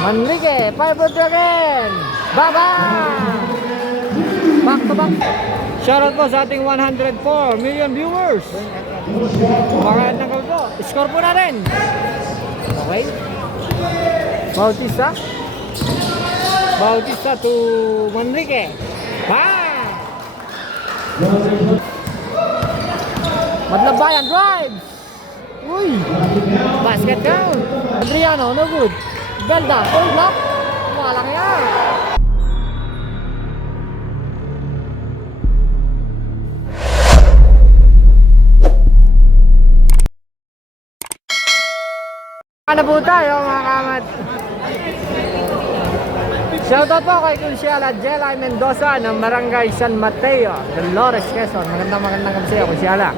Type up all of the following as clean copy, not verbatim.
Manrique, 500 again. Baba! Back to back. Shoutout po sa ating 104 million viewers. Magandang gabi po. Score po natin. Okay. Bautista. Bautista to Manrique. Bang! Madlabayan drives. Uy! Basket down. Adriano, no good. Belda, full block. Walang yan. Ano po tayo mga kamat? Shoutout po kay Kunsyala Jelay Mendoza ng Barangay San Mateo, Dolores, Quezon. Magandang gabi sa iyo, Kunsyala.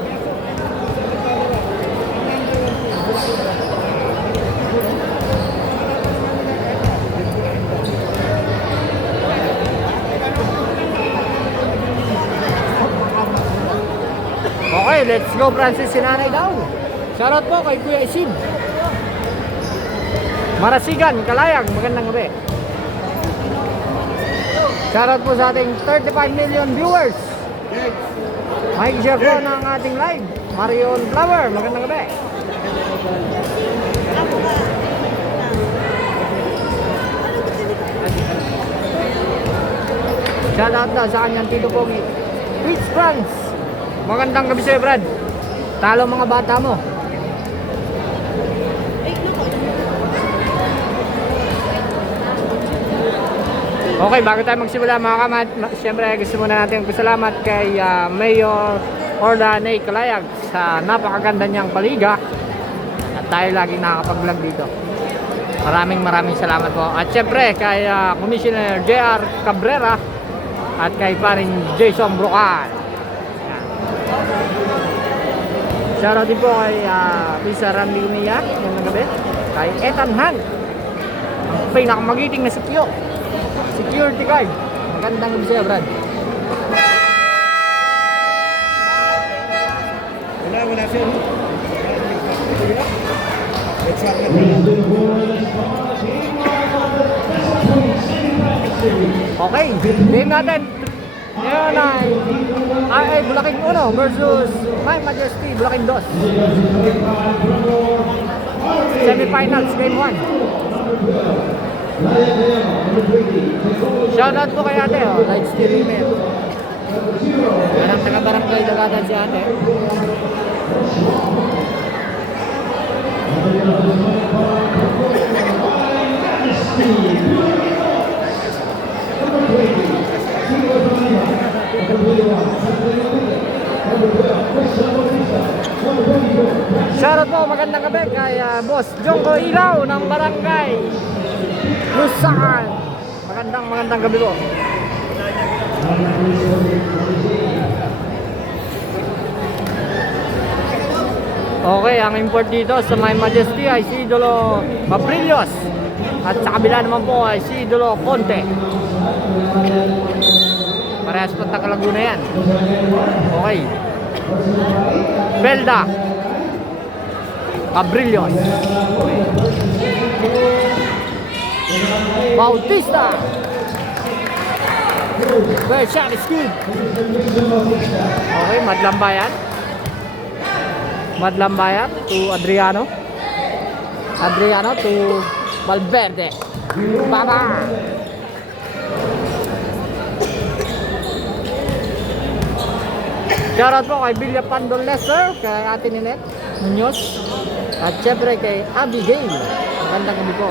Okay, let's go Francis Sinanay daw. Shoutout po kay Kuya Isid Marasigan, Kalayag, magandang gabi. Shoutout po sa ating 35 million viewers. Share po ng ating live. Marion Flower, magandang gabi. Shoutout na sa kanyang Tito Pogi Rich France, magandang gabi sa'yo Brad. Talo mga bata mo. Okay, bago tayo magsimula mga kamat, siyempre gusto muna natin pasalamat kay Mayor Ordanay Kalayag sa napakaganda niyang paliga at tayo laging nakakapag-vlog dito. Maraming salamat po. At siyempre kay Commissioner JR Cabrera at kay paring Jason Brocal. Shoutout din po kay Pisa Randy Umiya ngayong gabi, kay Ethan Han, ang pinakamagiting na sikyo security guard. Magandang gabi sa'yo, Brad. Wala sa'yo. Okay, game natin. Ngayon ay Bulaking 1 versus My Majesty Bulaking 2. Semifinals, game 1. Shoutout po kay ate, live streamer. Anong taga-barangay Dagatan si ate. Shoutout po, magandang gabi kay Boss Jongko Ilaw ng Barangay Lusaan. Magandang gabi po. Okay, ang import dito sa My Majesty ay si Idolo Mabrillos at sa kabila naman po ay si Idolo Conte. Parehas po taga Laguna yan. Okay, Belda Mabrillos, Bautista. Well, shot is good. Okay, Madlambayan. Madlambayan to Adriano. Adriano to Valverde. Baba. Shoutout po kay Bilya Pandol Lester, kay Ate Ninette Muñoz, at syempre kay Abigail. Magandang gabi po.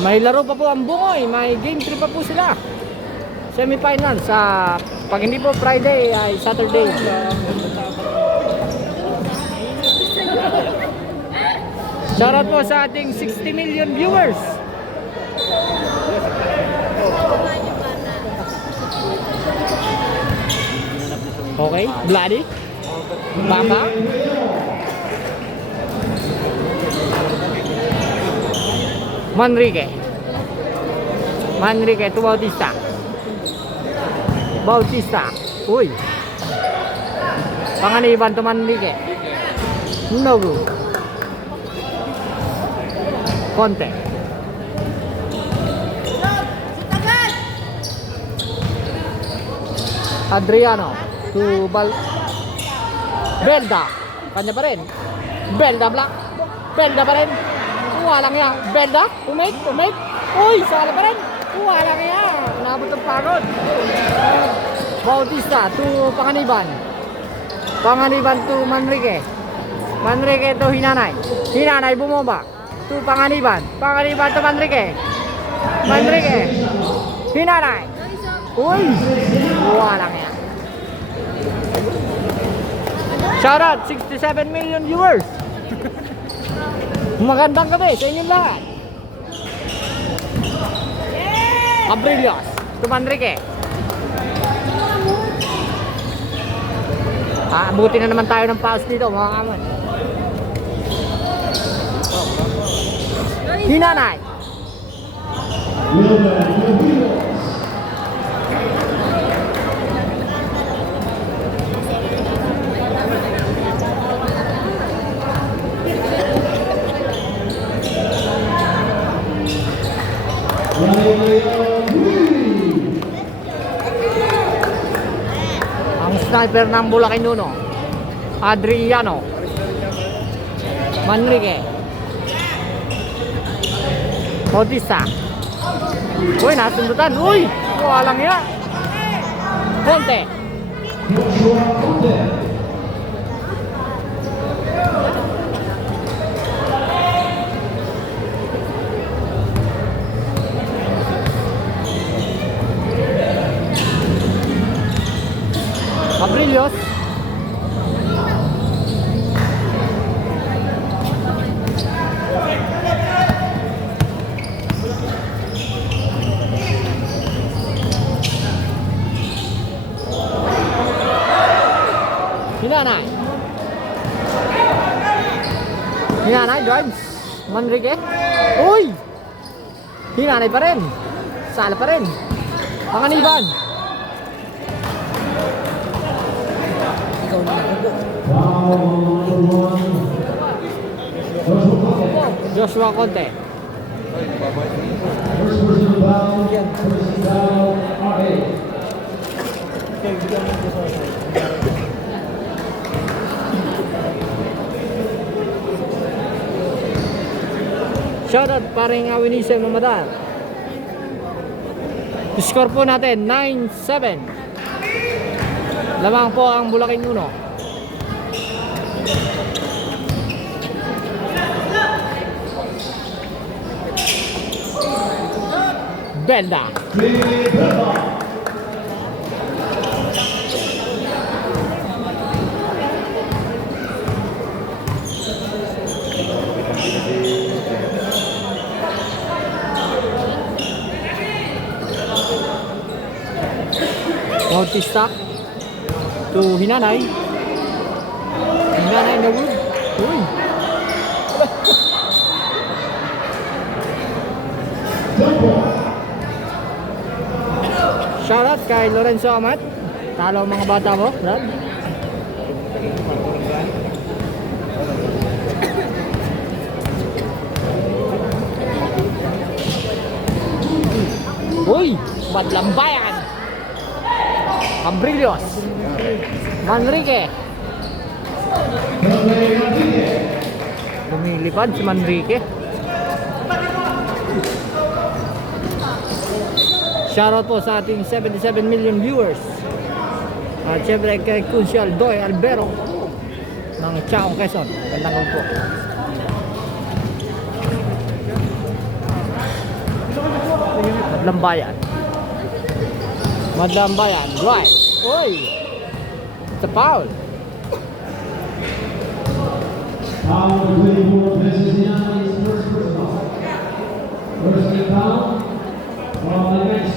May laro pa po ang Bungoy, may game 3 pa po sila. Semifinal sa, pag hindi po Friday ay Saturday. Shoutout po sa ating 60 million viewers. Okay, Bloody Bamba. Manrique to Bautista. Uy, panganiban to Manrique. No good. Conte. Adriano to Belda. Kanya pa rin. Belda Black. Belda pa rin. Walang yan. Belda. Umate. Uy, sala pa rin. Walang yan. Nabot ang pagod. Bautista to Panganiban. Panganiban to Manrique. Manrique to Hinanay. Hinanay bumomba. To Panganiban. Panganiban to Manrique. Hinanay. Uy, walang yan. Shoutout, 67 million viewers. Magandang gabi sa inyong lahat. Abrillos, to Manrique. Abuti na naman tayo ng pass dito mga kamon. Hinanay. Ang sniper ng Bulacan Adriano Manrique Bautista. Uy, nasundutan. Uy, walang yan. Conte. Abrillos. Hinanay drives. Manrique. Uy! Hinanay pa rin. Sala pa rin. Panganiban. Joshua Conte. Shoutout paring Awinise Mamadar. Score po natin 9-7. Lamang po ang Bulacan 1. Belda. Bautista to Hinanay. Hinanay in the wood. Uy. Shoutout kay Lorenzo Amat. Talo mga bata mo, Brad. Uy, Badlambayan. Abrillos. Manrique. Lumilipad si Manrique. Shoutout po sa ating 77 million viewers. At syempre kay Kunsyal Doy Albero ng Chaong Quezon. Gandang po. Madlambayan. Right. Uy! It's a foul. Foul between 4 passes in his first foul. First foul. From the bench.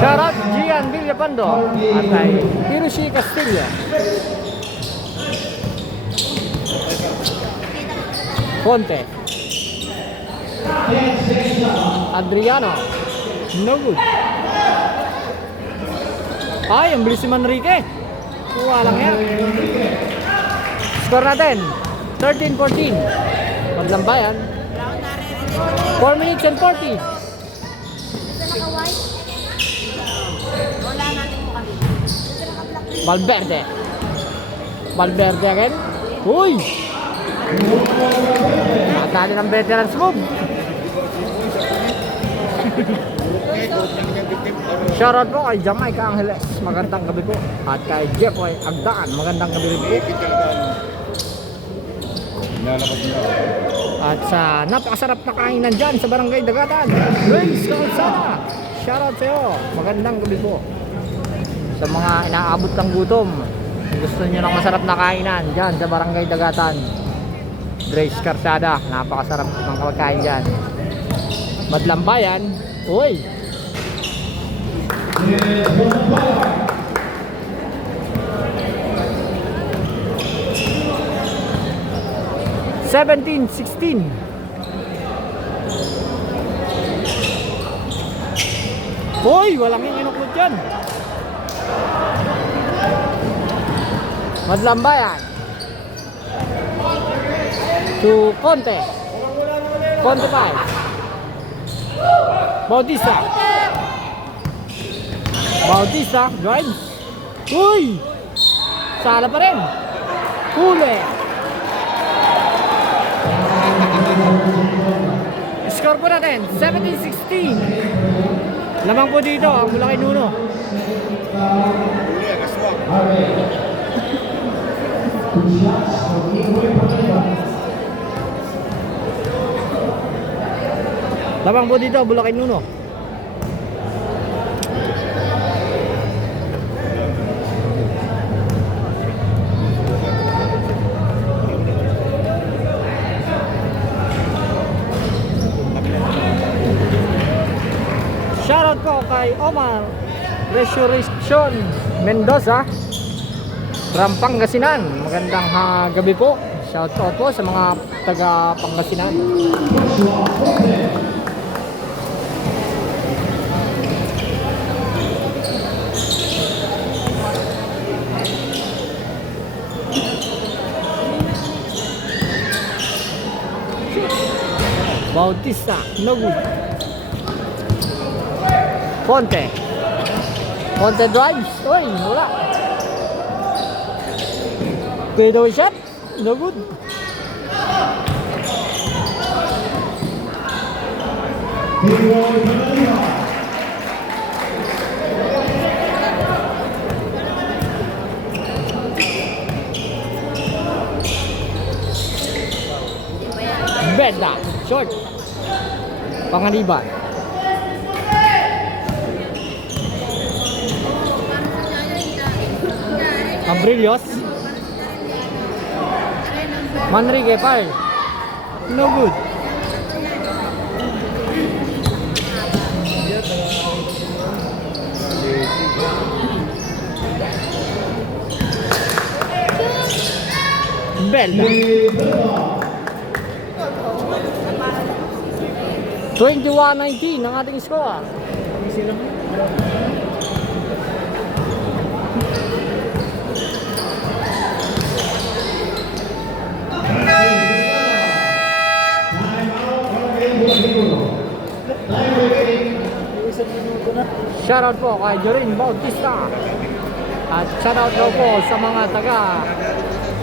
Shoutout Gian Villapando at kay Hiroshi Castillo. Fonte. Adriano. No good. Ay, ang bilis si Manrique. Kuha lang yan. Score natin 13-14. Maglambayan 4 minutes and 40. Valverde. Valverde again. Uy! Nakatali ng veterans move. Shoutout po kay Jamaica Angeles. Magandang gabi po. At kay Jeffoy Agdaan. Magandang gabi rin po. At sa napakasarap na kainan dyan sa Barangay Dagatan, Grace Calzada. Shoutout sa iyo. Magandang gabi po. Sa mga inaabot ng gutom, gusto nyo ng masarap na kainan dyan sa Barangay Dagatan, Grace Calzada. Napakasarap ng pagkain dyan. Madlambayan. Uy! 17-16. Hoy, walang yung inuklot yan. Madlambayan to Conte. Conte 5. Bautista. Bautista drives. Uy! Sala pa rin. Huli. Score po natin 17-16. Lamang po dito ang Bulacan Nuno. Lamang po dito Bulacan Nuno. Shoutout po kay Omar Resurrection Mendoza from Pangasinan. Magandang gabi po. Shoutout po sa mga taga Pangasinan. Bautista, no good. Fonte. Fonte drives. Uy, wala. Fadeaway shot. No good. Benda. Short. Panganiban. Abrillos. Manrique Pyle. No good. Belda. 21-19 ang ating score. Shoutout po kay Jorin Bautista. At shoutout po sa mga taga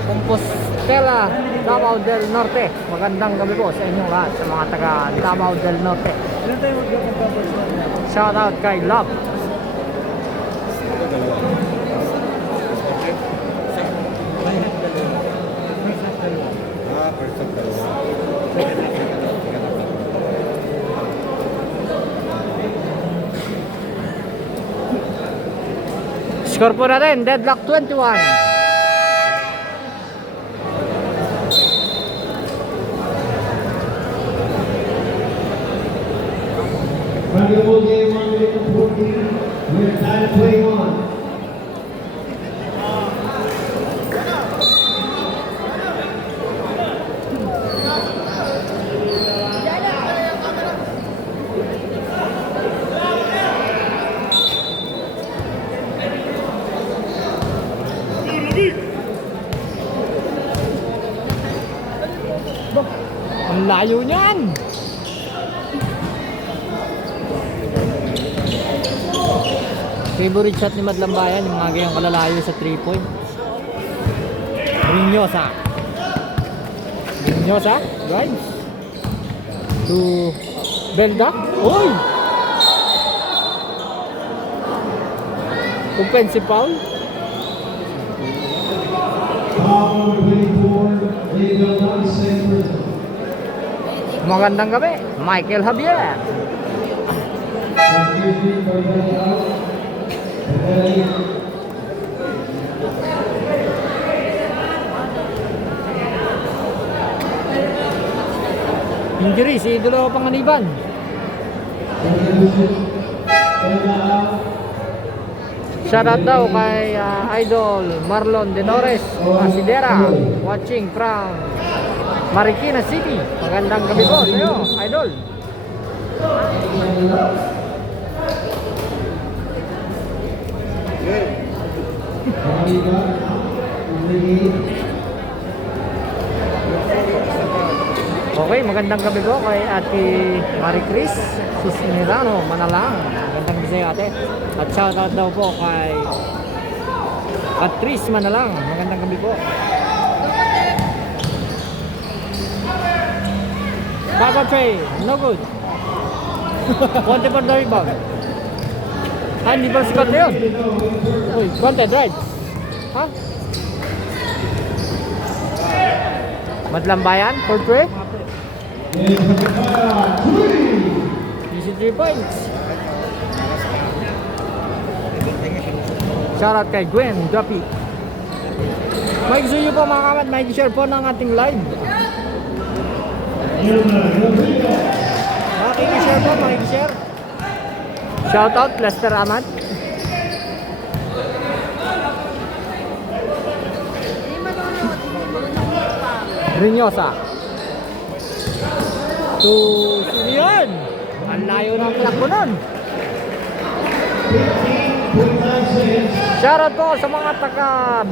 Compostela, Davao del Norte. Magandang gabi po sa inyong lahat sa mga taga Davao del Norte. Shoutout kay Love. Score po natin, deadlock 21. layo niyan. Favorite shot ni Madlambayan, yung mga gayang kalalayo sa 3 point. Rinyosa. Rinyosa, drives. To Belda. Uy! Offensive foul. Magandang gabi, Michael Javier. Injury si Idolo Panganiban. Shoutout daw kay Idol Marlon Denores Asidera, watching from Marikina City. Magandang gabi po sa iyo, Idol. Okay, magandang gabi po kay Ate Marie Chris Susmirano Manalang. Magandang gabi sa iyo, ate. At shoutout daw po kay Patrice Manalang. Magandang gabi po. Papa Trey, no good. Konti pa na rebound. Hindi pa sikat na yun. Uy, konti, drive. Ha? Madlambayan, for 3. Easy 3 points. Shoutout kay Gwen Duffy. May gusto nyo po mga kamat, may share po ng ating live. Makikishare po, makikishare. Shoutout Lester Amat. Rinyosa. To Silion. Ang layo ng plak mo nun. Shoutout po sa mga taga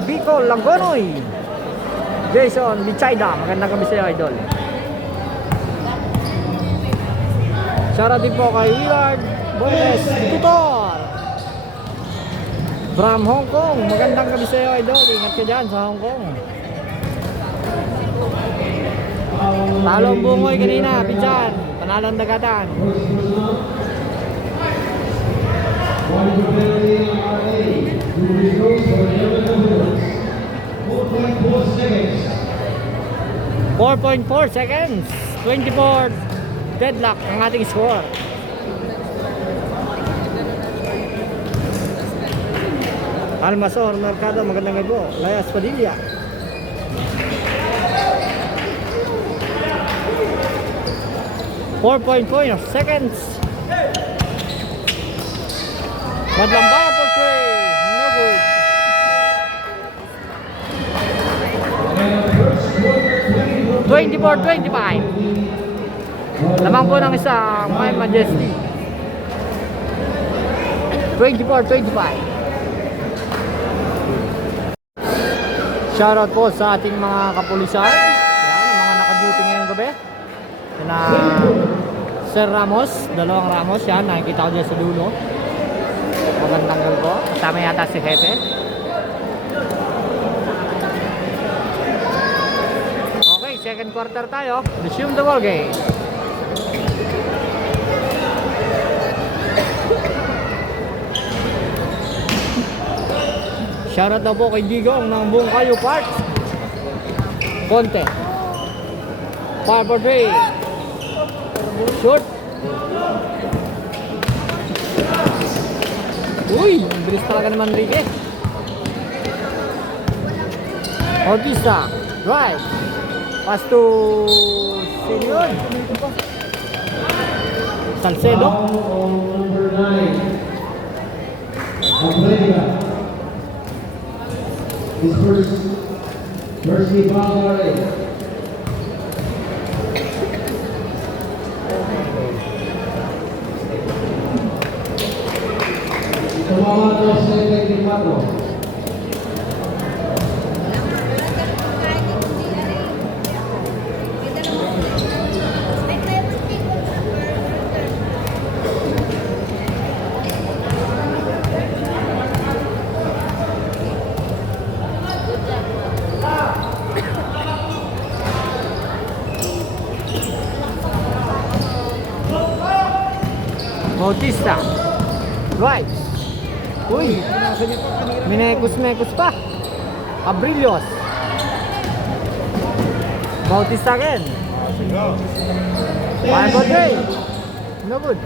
Bicol, Langonoy. Jason Lichayda. Magandang gabi sa iyo, idol. Shoutout din po kay Willard Boyes Tutor from Hong Kong. Magandang gabi sa iyo, idol. Ingat ka dyan sa Hong Kong. Talong bungoy kanina, Pinsan. Panalong dagatan. .4 seconds. 24 deadlock ang ating score. Almasor Mercado, magandang gabi po. Layas Padilla. .4 seconds. Madlambayan for 3. No good. .24-25. Lamang po ng isang My Majesty. 24-25. Shoutout po sa ating mga kapulisan. Yan, ang mga naka-duty ngayong gabi. Na Sir Ramos, dalawang Ramos yan, nakikita ko dyan sa dulo. Magandang gabi po. Kasama yata si Jefe. Okay, second quarter tayo. Resume the ball game. Shoutout daw po kay Digong ng buong Kayo Park. Conte. 5 for 3. Shoot. Uy, ang bilis talaga naman Enrique. Ortista. Right. Pass to Senior. Salcedo. Number 9. His first foul already. Tumama 2.24. Bautista. Right. Uy. Minekos pa. Abrillos. Bautista again. 5-3. No good.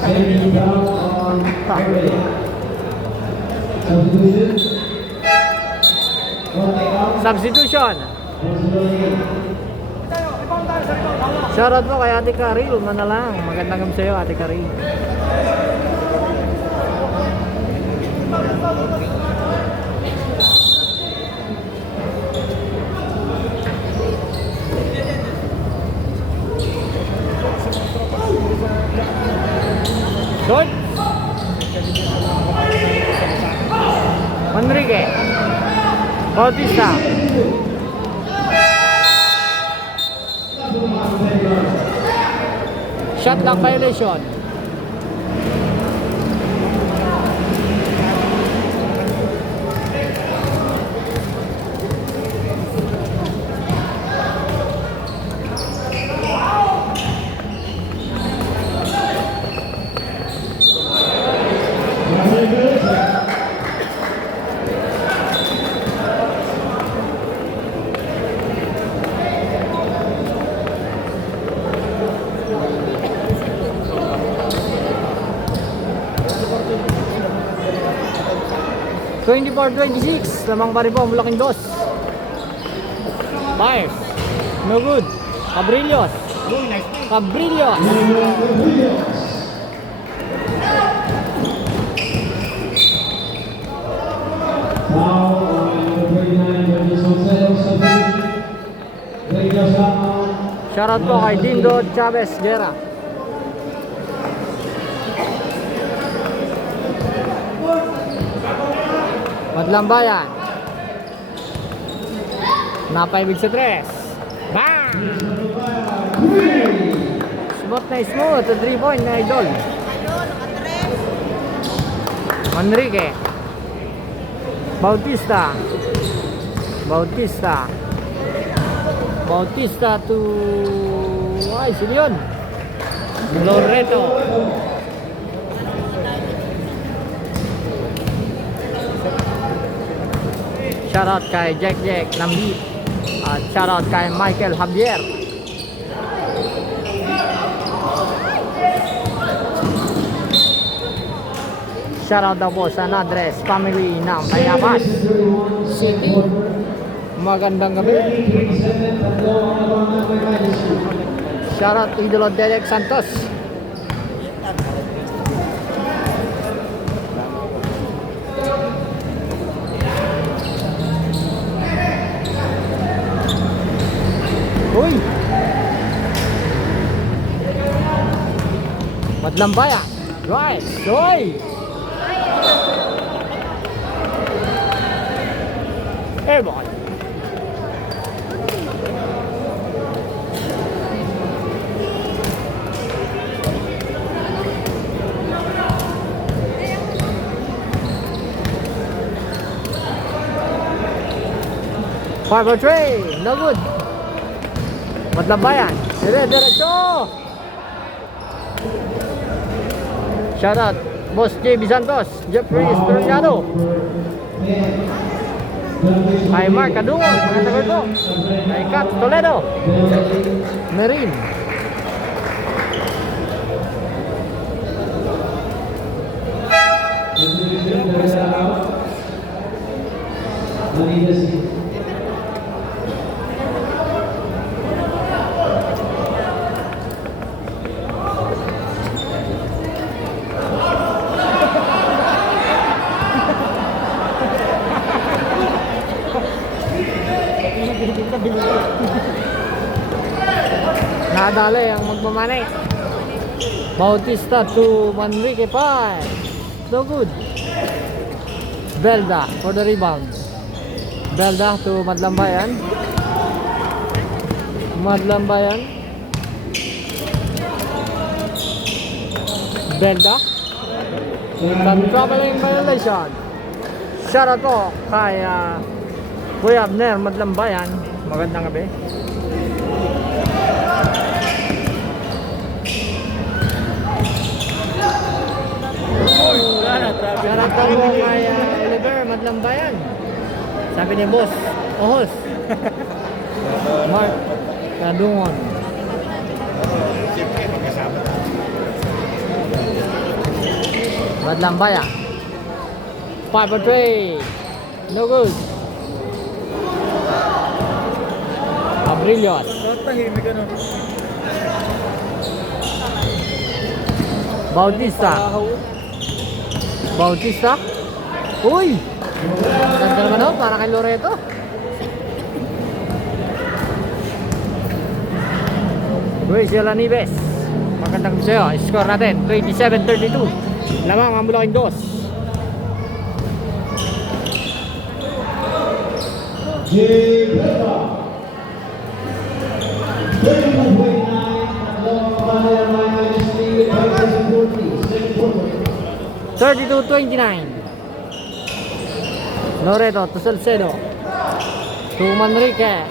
Sending down on Perry. Substitution. One take out. Substitution. Shoutout po kay Ate Karil. Na lang. Magandang gabi sa'yo, Ate Karil. Short. Manrique. Bautista. Shot clock violation. Twenty-four, 26. Lamang pa rin po, mulaking dos. Myers. No good. Cabrillos. Cabrillos. Now on 39, Regis Jose, substitution. Regis down. Shoutout po kay Dindo Chavez Guerra. Madlambayan. Napaibig sa tres. Bang! Smooth na smooth. 3-point na idol. Manrique. Bautista. Bautista. Bautista to... Ay, sino yun? Loreto. Shoutout kay Jack Lambi. At shoutout kay Michael Javier. Shoutout daw po sa Nadres family ng Payapas City. Magandang gabi. Shoutout Idolo Derek Santos. Uy! Madlambayan. Right. Uy! Airborne. Five three. No good. Madlambayan. Diretso. Shoutout Boss JB Santos, Jeffrey Estrellado, kay Mark Kadungon, mga tagal po, kay Kat Toledo, Merin. Nadali ang magmamanay. Bautista to Manrique pa. No good. Belda for the rebound. Belda to Madlambayan. Madlambayan. Belda. Some troubling violation. Shoutout po kay Kuya Abner Madlambayan. Magandang gabi. Shoutout po kay Oliver Madlambayan. Sabi ni Boss Ohos Mark Kadungon. Madlambayan. 5-3. No good. Abrillos. Tahimik ano. Bautista. Bautista. Uy! Ganda naman ako, para kay Loreto. Graciela Lanives. Magandang sa'yo. Score natin, 27-32. Lamang ang Bulacan 2. Gilberto. 31.9 Tatlong Panaya minus 3 540. Second quarter. 32-29. Loreto to Salcedo. To Manrique.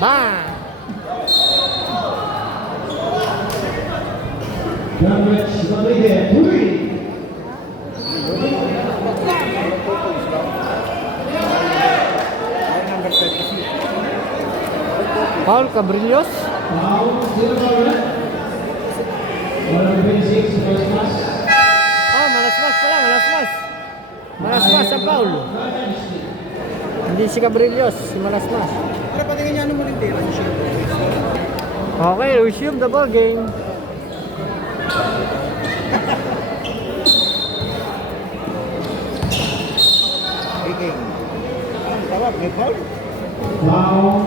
Bang! Gambit Rodriguez. 3. Paul Cabrillos. Now, 0 corner. 126 first pass. Ah, malasmas pala, malasmas. Malasmas ang Paul. Hindi si Cabrillos, si Malasmas. Pero patingin niya ano mo rin tira siya. Okay, resume the ball game. King. Tawag, may foul. Foul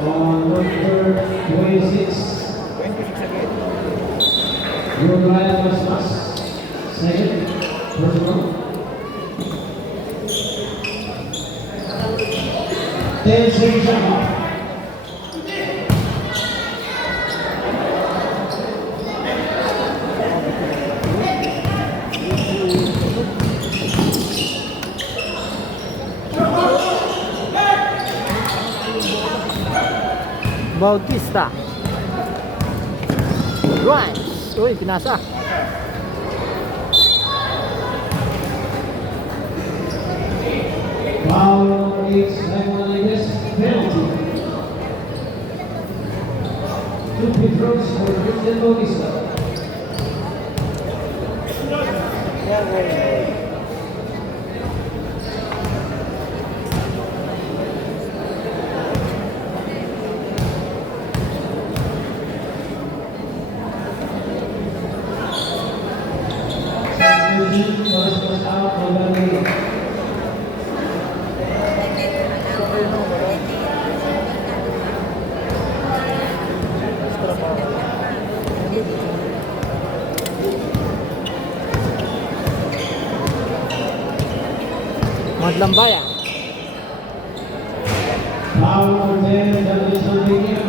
on number 26. 26 again. Ryan Masmas. Second. Personal. 10 seconds out. Bautista. Right. Uy, pinasa. Foul number 8. Simon Aliguez. Penalty. 2 free throws for Christian Bautista. First out for Bangalore. Madlambaya. Foul number 10, Douglas Rodriguez.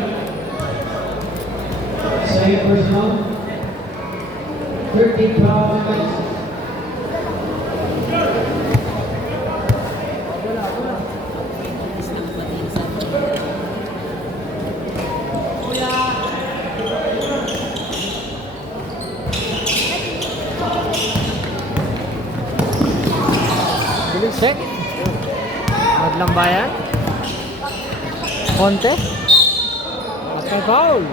Second personal. 13 foul against. Check. Madlambayan. Conte. After foul.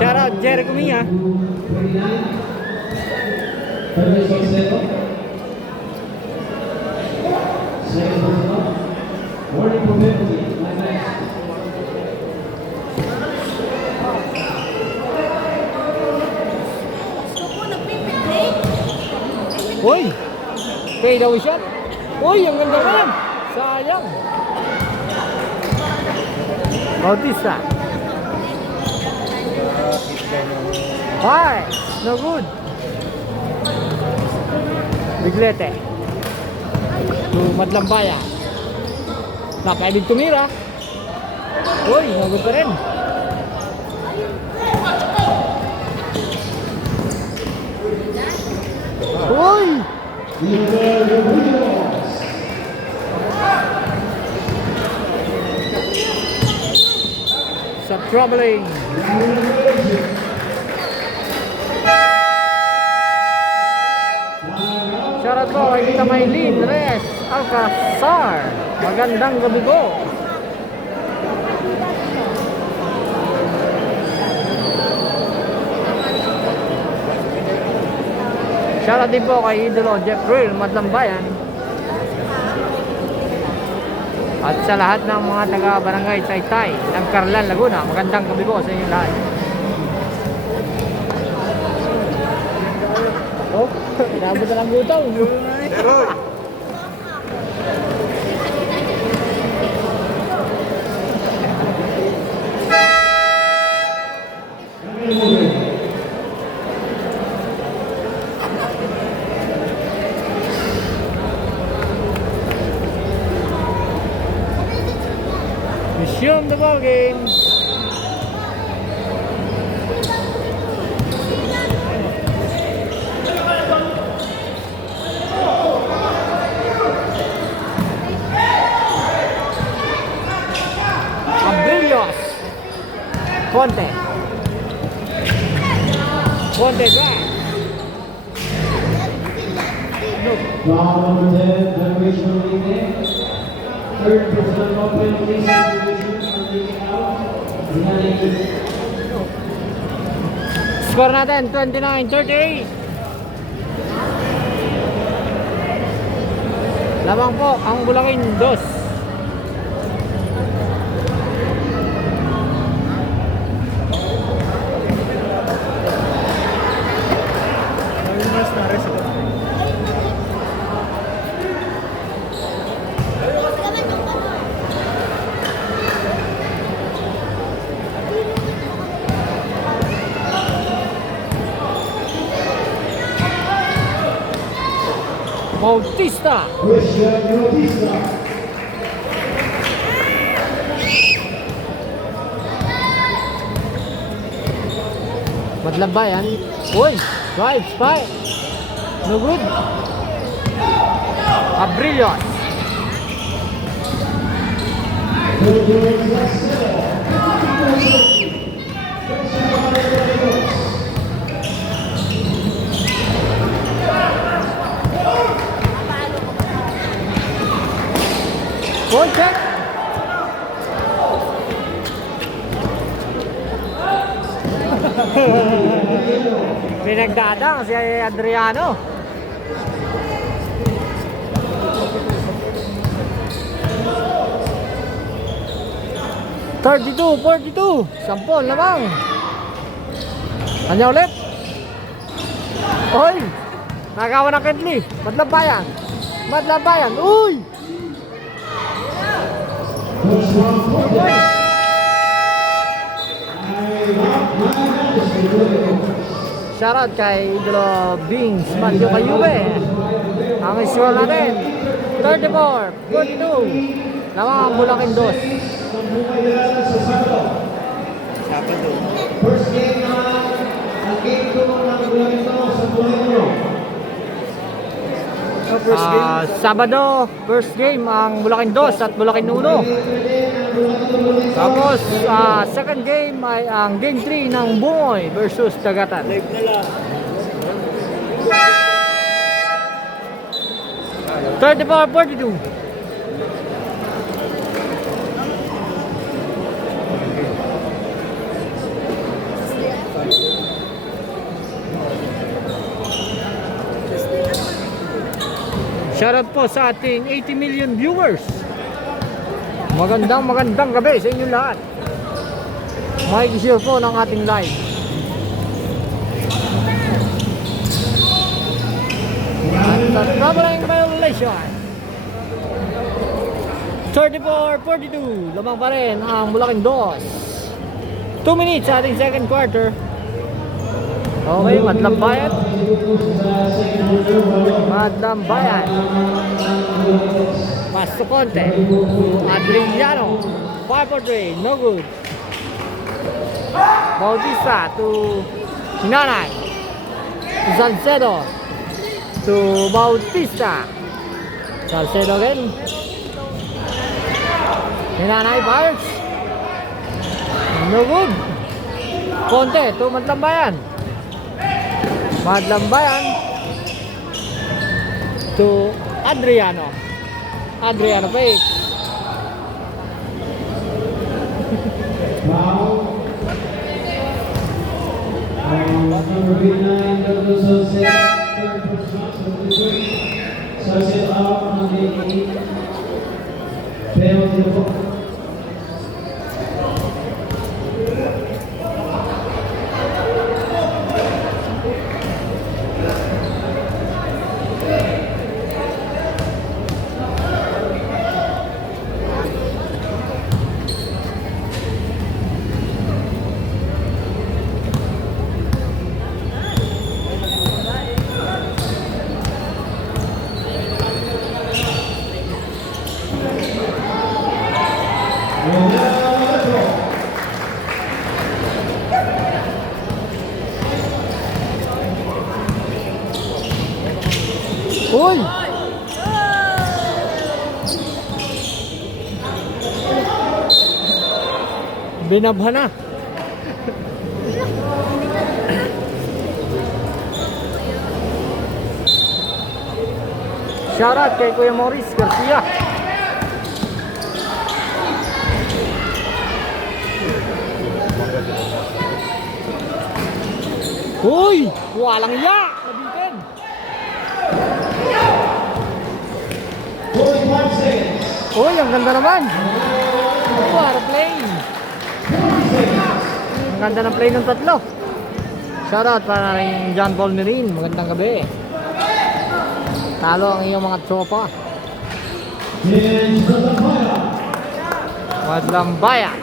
Shout out Jericho Mia. 29. Fergus Salcedo. Second personal. Warning for penalty. Line next. Uy! Fade away shot. Uy, ang ganda naman. Sayang. Bautista. Hi! No good. Biglete. To Madlambaya. Napaibig tumira. Uy, no good pa rin. Uy! the Regionals. Sa troubling. Shoutout po kay Tita Maylene Reyes Alcazar. Magandang gabi po. Shoutout din po kay Idolo Jeff Real Madlambayan. At sa lahat ng mga taga-barangay Taytay ng Carlan, Laguna, magandang gabi po sa inyo lahat. Oh, inabot na lang gutom. Resume the ball game. Abrillos. Conte. Conte back. Nope. Round number 10, Generation League. Third personal open case division out. Score natin 29-38. Lamang po ang Bulacan 2. Bautista. Christian Bautista. Madlabayan. Uy, drive, spy. No good. Abrillos. Goal check. Pinagdadang si Adriano. Thirty-two, 42. 10 lamang. Kanya ulit. Oy! Nagawa ng Kedli. Madlabayan. Madlabayan. Uy! Shoutout kay Idolo Bings Matthew Kayube. Ang score natin 34-42. Lamang ang Bulacan 2. Sabado. First game ang game 2 ng Bulacan sa Bulacan. First game. Sabado, first game ang Bulacan 2 at Bulacan 1. Tapos second game ay ang game 3 ng Bungoy versus Dagatan. Live na lang. 34-42. Shoutout po sa ating 80 million viewers. Magandang gabi sa inyo lahat. Makikishare po ng ating live. At sa traveling violation 34-42. Lamang pa rin ang Bulacan 2. 2 minutes sa ating second quarter. Okay, Madlambayan. Madlambayan. Pass to Conte. Adriano. 5-4-3. No good. Bautista to Hinanay. Salcedo. to Bautista. Salcedo again. Hinanay fires. No good. Conte to Madlambayan. Madlambayan to Adriano. Adriano fake. Foul. Number 9, Douglas Jose, third personal substitute. Jose out on the penalty box. Uy! Binabha na. Shoutout kay Kuya Maurice Garcia. Uy! Walang iya! Nabitin! 45 seconds. Uy, ang ganda naman! What a play! Ang ganda ng play ng tatlo. Shoutout para rin John Paul Mirin. Magandang gabi. Talo ang iyong mga tropa. James Madlambayan. Madlambayan.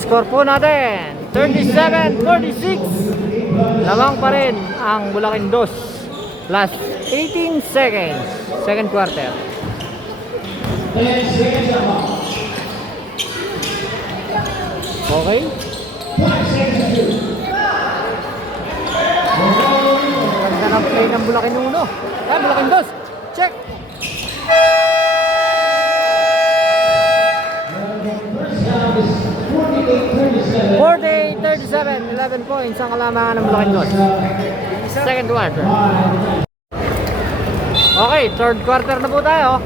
Score po natin 37-46. Lamang pa rin ang Bulacan Dos. Last 18 seconds. Second quarter. 10 seconds out. Okay. 5 seconds to shoot. Ganda ng play ng Bulacan Uno. Ay, Bulacan Dos. Check. First half is 48-37. 48-37. 11 points ang kalamangan ng Bulacan Dos. Second quarter. Okay, third quarter na po tayo.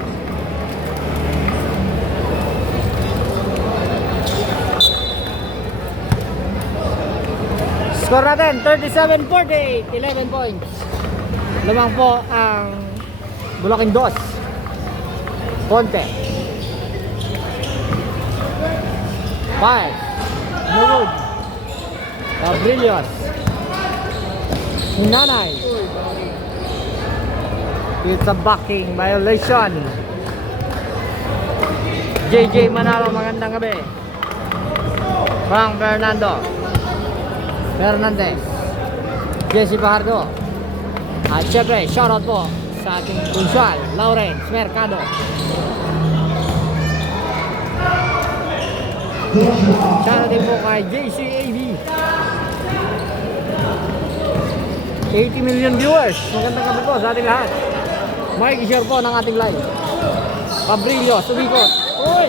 Score natin 37-48, 11 points. Lamang po ang Bulacan Dos. Ponte. 5. Nugod. Cabrillos. Hinanay. It's a backing violation. JJ Manalo, magandang gabi. Frank Fernando. Fernandez. Jesse Bajardo. At syempre, shoutout po sa ating punsyal, Lawrence Mercado. Shoutout din po kay JCAB. 80 million viewers. Magandang gabi po sa ating lahat. Mike-share po ng ating live. Cabrillo, sumikot. Uy!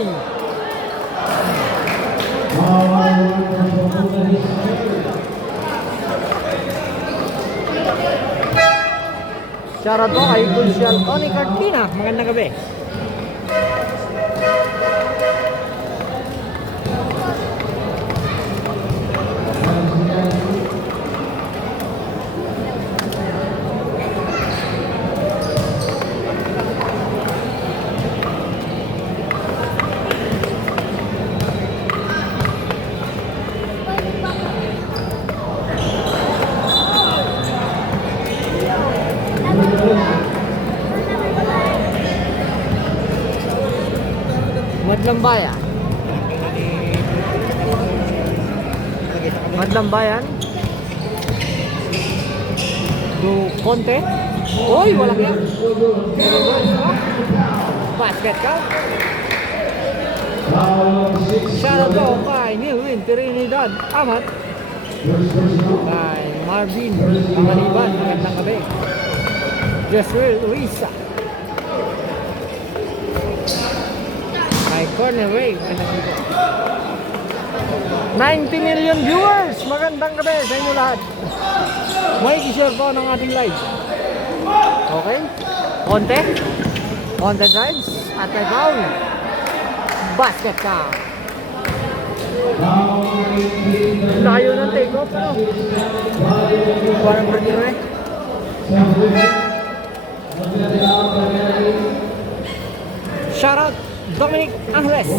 Shoutout po kay Kunsyal Tony Cartina. Magandang gabi. Madlambayan. Madlambayan. Do Conte. Uy, walang yan. Basket ka. Shoutout po kay Nilwin Trinidad Amat. Kay Marvin Pangaliban. Magandang gabi. Joshua Luisa. Kay Corner Ray. 90 million viewers. Magandang gabi sa inyo lahat. May i-share po ng ating live. Okay? Konte drives at may foul. Basket ka. Layo ng take-off. Parang partner eh. Shoutout Dominic Angles.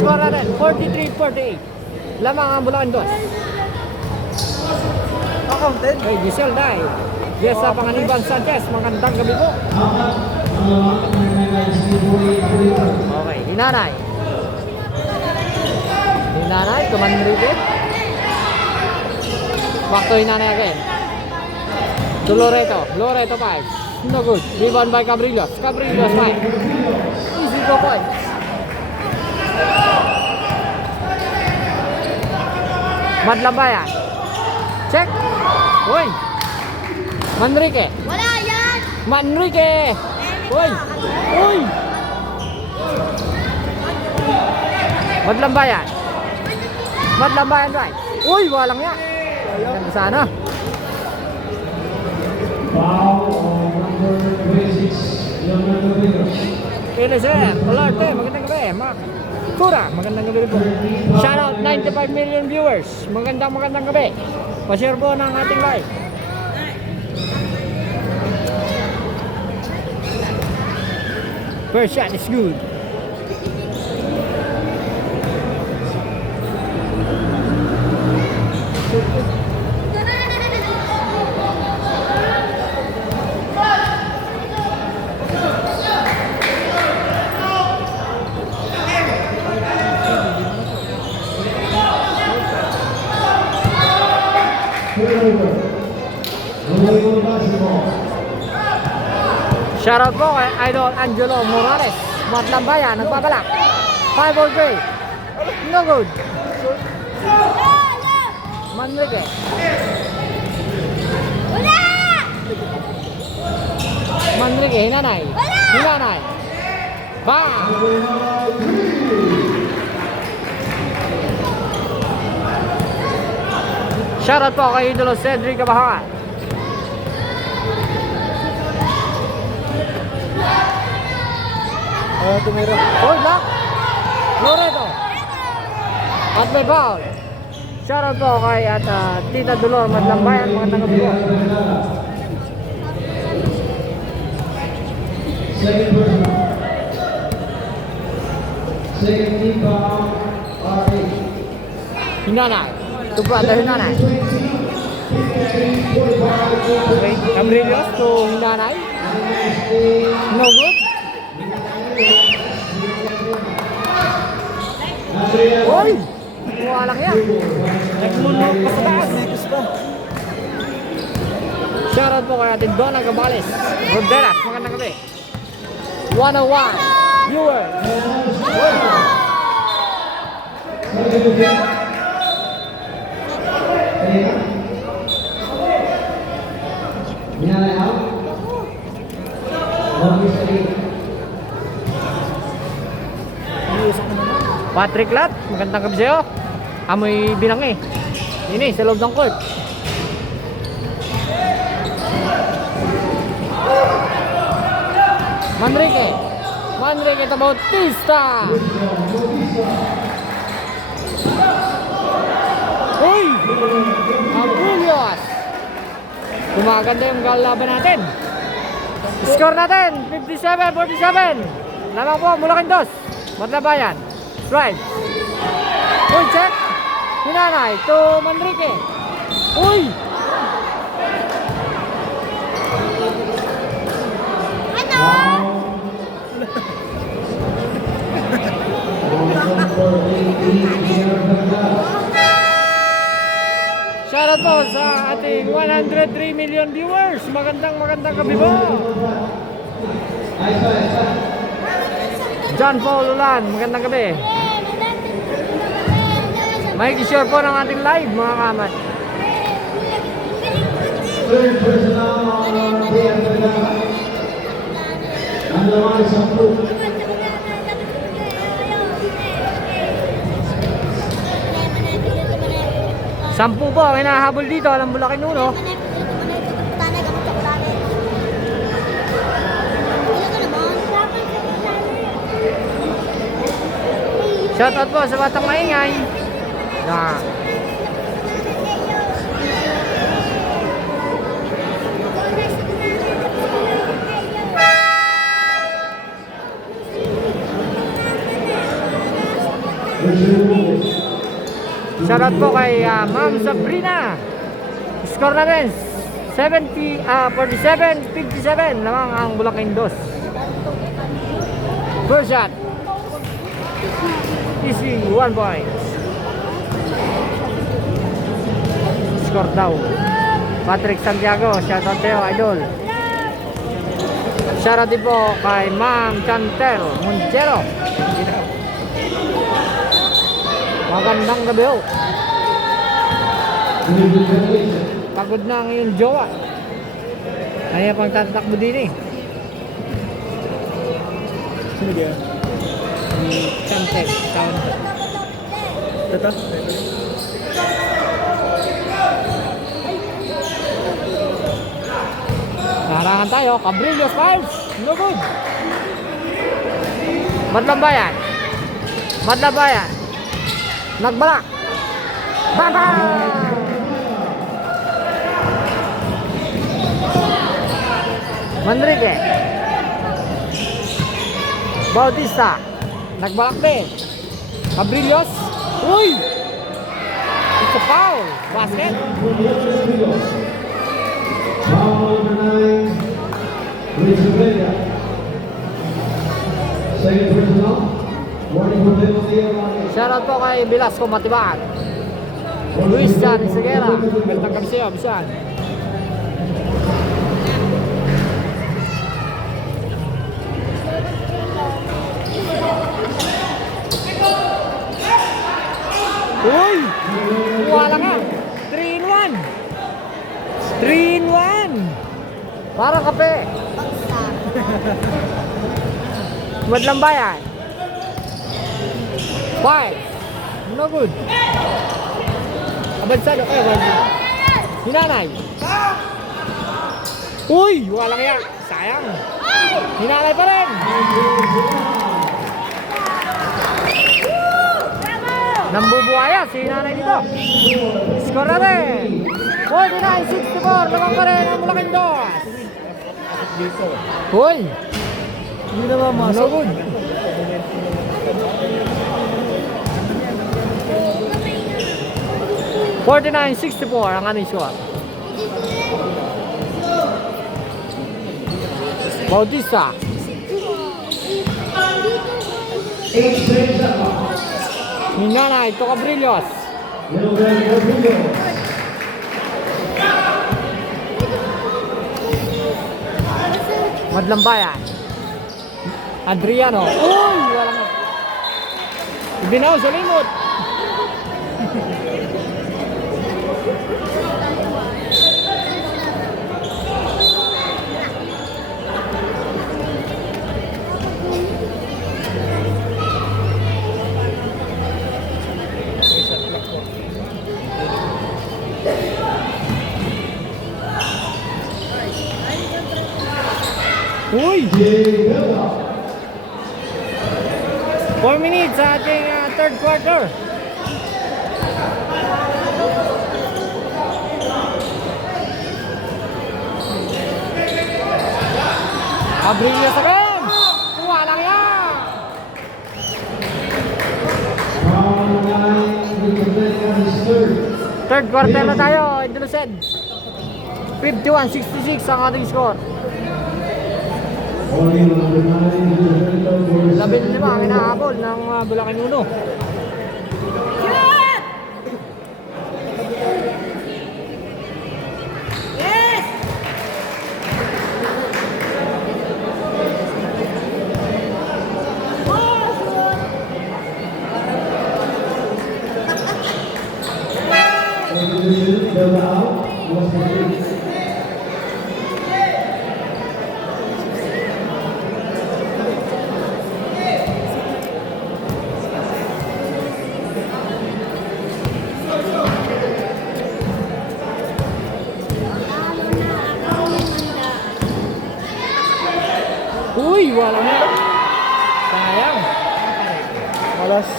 Score natin 43-48. Lamang ang Bulacan Dos. Kay Giselle Day. Yes, sa Panganiban Sanchez. Magandang gabi po. Okay, Hinanay. Hinanay, Tumanrigit. Back to Hinanay again. To Loreto. Loreto 5. No good. Rebound by Cabrillos. Cabrillos 5. Easy go points. Madlambayan. Check. Uy. Manrique. Wala yan! Manrique. Uy. Uy. Madlambayan. Madlambayan right. Uy, walang yan. Ganda sana. Foul on number 26, Leonardo Villas. Eliezer, Olarte, magandang gabi. Mark Kura, magandang gabi po. Shoutout 95 million viewers. Magandang gabi. Pa-share po ng ating live. First shot is good. Shoutout po kay Idol Angelo Morales. Matlambayan, nagbabalak. 5-ball three. No good. Manrique. Wala! Manrique, Hinanay. Hinanay. Bang! Shoutout po kay Idolo Cedric Kabahakan. Tumira. Oy, lock! Loreto. At may foul. Shoutout po kay at Tita Dolor Madlambayan. Magandang gabi po. Second person. Second team foul, RA. Hinanay. Tubrada Hinanay. Okay, Cabrillos to Hinanay. No good. Oy! Kuha lang yan. Nagmunok pa sa taas. Shoutout po kay ating Donna Gabales. Roderas, magandang gabi. 101 viewers. Hinanay out. Longest eight. Patrick Lat, magandang gabi sa'yo. Amoy binang eh. Ini, sa loob ng court. Manrique. Manrique to Bautista. Uy! Abullos. Gumaganda yung laban natin. Score natin, 57-47. Lamang po, Bulacan Dos. Matlabayan. Drive. Uy, check. Hinanay to Manrique. Uy! Ano? Shoutout po sa ating 103 million viewers. Magandang gabi po. John Paul Ulan, magandang gabi. May i-share po ng ating live mga kamat. Third person on the naman sa group. Sampu po ang hinahabol dito ng Bulacan 1. Shoutout po sa batang maingay. Na shoutout po kay Ma'am Sabrina. Score natin 47-57 lamang ang Bulacan 2. First shot. Easy 1 point. Score daw. Patrick Santiago, shoutout sa'yo, idol. Shoutout din po kay Ma'am Chantel Montero. Magandang gabi ho. Pagod na ang iyong jowa. Kaya pang tatakbo din eh. Sino kaya? Chantel. Ito? Naharangan tayo. Cabrillo Files. No good. Madlambayan. Madlambayan. Nagbalak. Baba! Manrique. Bautista. Nagbalak din. Cabrillos. Uy! It's a foul. Basket. Foul number 9, Luis Rivera. Second personal. Warning for penalty line. Shoutout po kay Velasco Matibag. Luis Dan Segera. Gandang gabi sa'yo, Bisan. Uy! Wala nga. 3 in 1. 3 in 1. Parang kape. Madlang bayan. 5. No good. Abansado kayo. Hinanay. Uy! Wala kaya. Sayang. Hinanay pa rin. Nambubuhaya si Hinanay dito. Score na rin. 49-64. Lamang pa rin ang Bulacan 2. Uy! Hindi naman No masok. good. $49-64 ang aming score. Bautista. 8 seconds up. Hinanay to Cabrillos. Little red Rodrigo. Madlambayan. Adriano. Uy! Wala nga. Ibinaw sa limot. Uy! 4 minutes sa ating third quarter. Cabrillo sa game! Walang yan! Foul number 9, we complete on his third. Third quarter na tayo, Indonesia. 51-66 ang ating score. Warning number 9, Roberto for 15 ang hinahabol ng Bulacan 1. the out was complete. walang hilo. Sayang. Malas.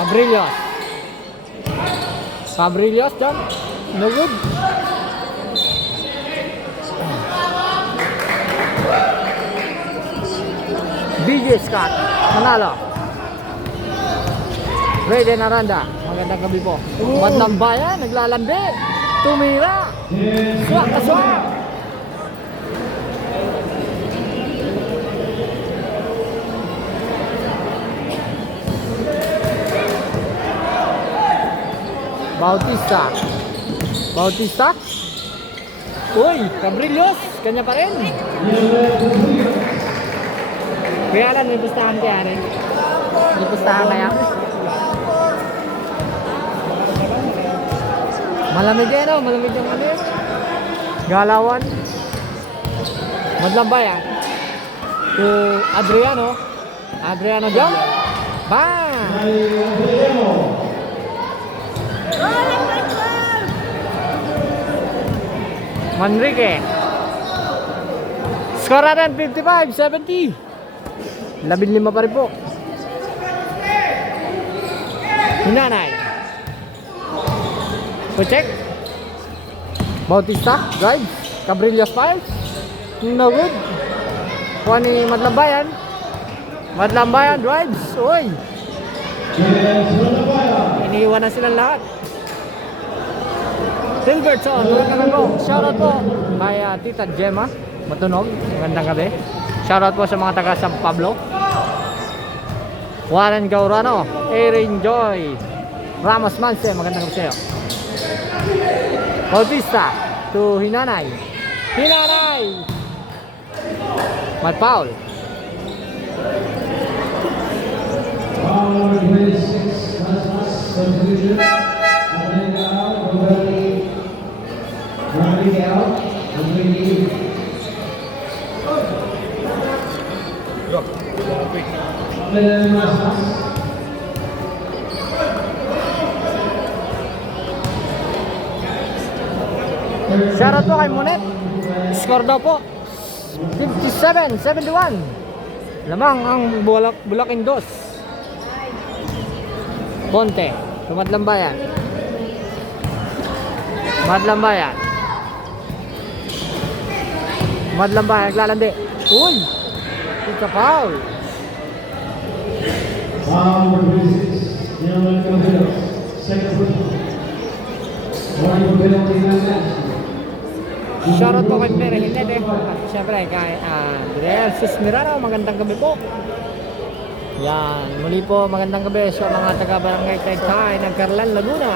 Fabrillos. Fabrillos dyan. No good. BJ Scott. Manalo. Raiden Aranda. Magandang gabi po. Madlang Bayan. Naglalandi. Tumira. Swak na swak. Bautista. Bautista. Uy, Cabrillos. Kanya pa rin. Kaya alam, may pustahan kaya rin. May pustahan kaya. Malamig yan, oh. Malamig yung ano yun. Galawan. Madlang Bayan. To Adriano. Adriano dyan. Bang! Manrique. Score natin 55-70. 15 pa rin po. Hinanay. Puchek. Bautista. Drive. Cabrillos Files. No good. Kuha ni Madlang Bayan. Madlang Bayan drives. Uy. Iniiwan na silang lahat. Silverton, magandang po. Shoutout po kay Tita Gemma Matunog. Magandang gabi. Shoutout po sa mga taga San Pablo. Warren Gaurano, Erin Joy, Ramos Manse, magandang gabi sa iyo. Bautista to Hinanay. Hinanay! Matt Paul. Shoutout po kay Monet. Score daw po 57-71. Lamang ang Bulaking Dos. Ponte, Madlang Bayan. Madlang Bayan. Madlang Bayan, naglalandi. Uy! It's a foul. Shoutout po kay Pere Hinete. At syempre kay Andrea Sismirano. Magandang gabi po. Yan, muli po magandang gabi sa mga taga-barangay Taytay ng Carlan, Laguna.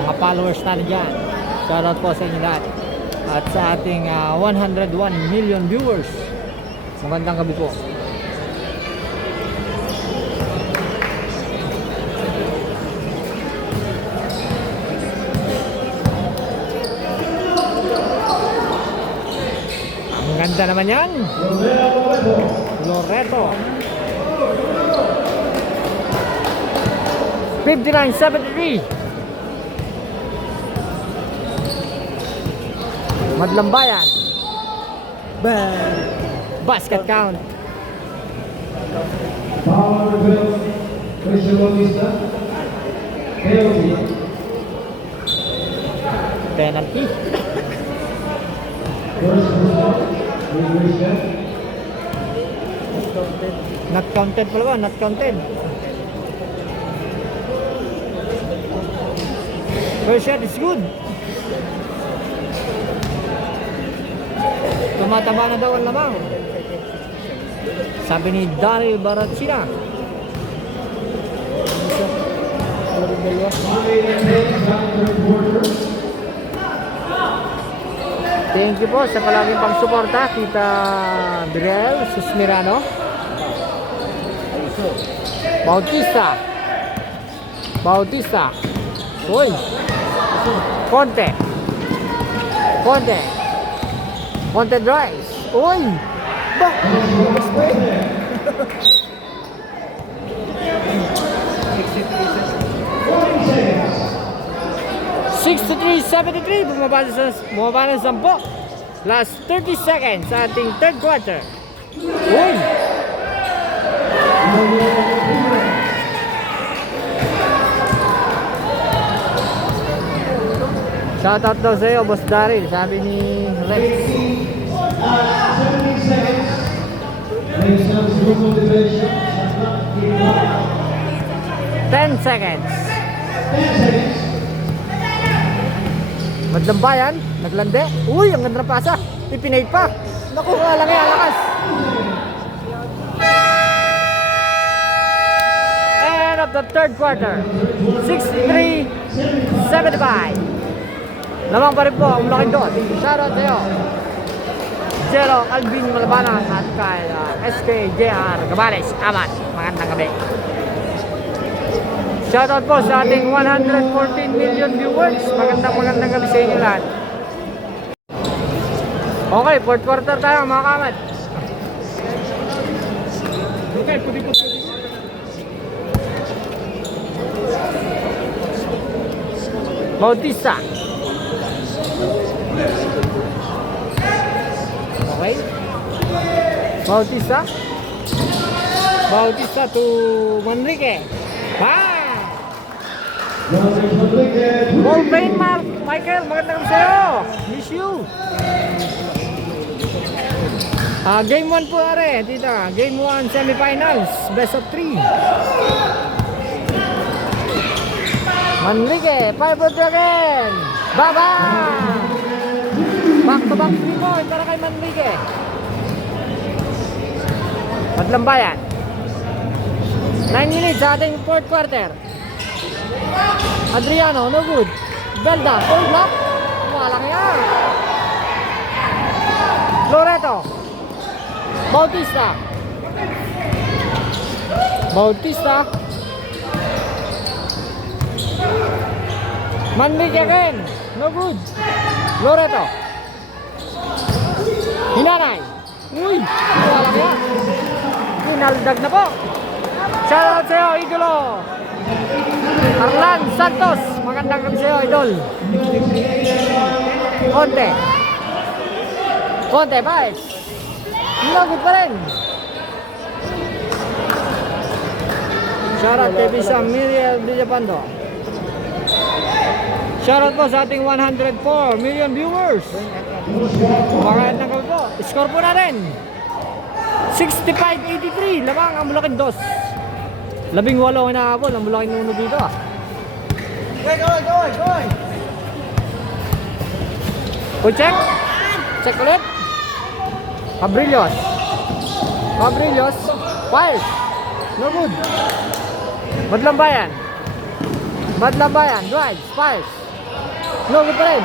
Mga followers natin dyan. Shoutout po sa inyo lahat. At sa ating 101 million viewers. Magandang gabi po. Ang ganda naman yan. Loreto. 59-73. Madlang Bayan. Bang! Basket count. Penalty. Not counted pala ba? Not counted. First shot is good. Tumataba na daw ang lamang. Sabi ni Daryl Baratsina. Thank you po sa palaging pang-suporta, Tita Brielle Susmirano. Bautista. Bautista. Uy. Ponte. Ponte. Ponte drives. Uy. Ba. 63-73. Bumaba ng 10. Last 30 seconds sa ating third quarter. Uy! Shoutout daw sa'yo, Boss Daryl. Sabi ni Rex. 17 seconds. Next comes group motivation. 10 seconds. 10 seconds. Madlambayan, naglande. Uy, ang ganda ng pasa. Pipinate pa. Naku, lang yan, lakas. End of the third quarter. 63-75. Lamang pa rin po ang malaking doon. Shoutout sa'yo. Jero Alvin Malabanan at kay SKJR Gabales Amat. Magandang gabi. Shoutout po sa ating 114 million viewers. Magandang gabi sa inyo lahat. Okay, fourth quarter tayo mga kamat. Okay, puti-puti. Bautista. Okay. Bautista to Manrique. Bang! Ball pain, Michael. Magandang gabi sa'yo. Miss you. Game 1 po are, tita. Game 1 semifinals. Best of 3. Manrique, 5 again. Baba! Back to back 3 point para kay Manrique. Madlambayan. 9 minutes sa ating fourth quarter. Adriano, no good. Belda, full block. Walang yan. Loreto. Bautista. Manrique again. No good. Loreto. Hinanay. Uy, walang yan. Hinaldag na po. Shoutout sa'yo, idolo. Arlan Santos. Magandang gabi sa'yo, idol. Conte, Baez. Good pa rin. Shoutout kay Bisa Miriel Villapando. Shoutout po sa ating 104 million viewers. Magandang gabi po. Score po natin 65-83. Lamang ang Bulacan 2. 18 inaabol ang Bulacan 1 dito. O check ulit. Fabrillos. Fires. No good. Madlambayan. Drives. Fires. No good pa rin.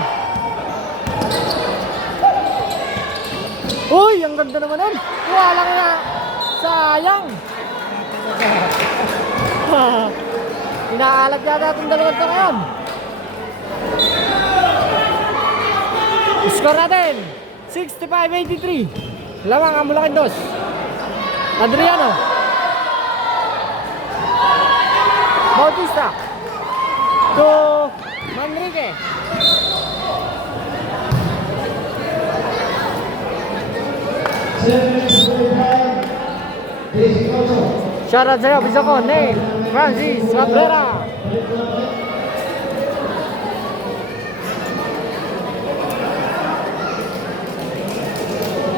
Uy, ang ganda naman nun. Wala kaya. Sayang. Inaalat yata itong dalawang ito ngayon. Score natin 65-83. Lamang ang Bulacan 2. Adriano. Bautista to Manrique. Shoutout sa'yo, Bisoko, Nate, Francis, Cabrera.